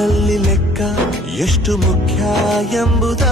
ಬಾಳಲ್ಲಿ ಲೆಕ್ಕ ಎಷ್ಟು ಮುಖ್ಯ ಎಂಬುದ